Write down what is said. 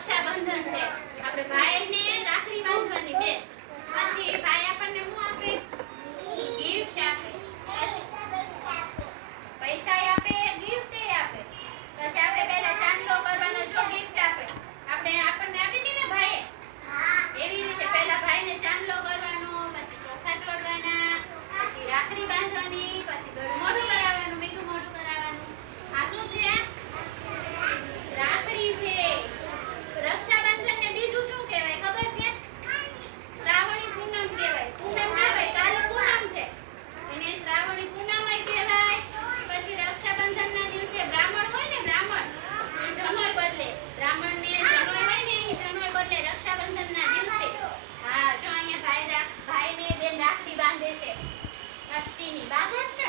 રક્ષાબંધન છે. આપણે ભાઈને રાખડી બાંધવાની બે પછી ભાઈ આપણને હું આપે? ગિફ્ટ આપે. પૈસા આપે ગિફ્ટ એ આપે. પછી આપણે પહેલા ચાંદલો કરવાનો જો ગિફ્ટ આપે. આપણે આપણને આપી દીને ભાઈ એવી રીતે પહેલા ભાઈને ચાંદલો કરવાનો, પછી પ્રસાદ પડવાના પછી રાખડી બાંધવાની. રાખડી બાંધે છે. અસ્થિની બાંધે છે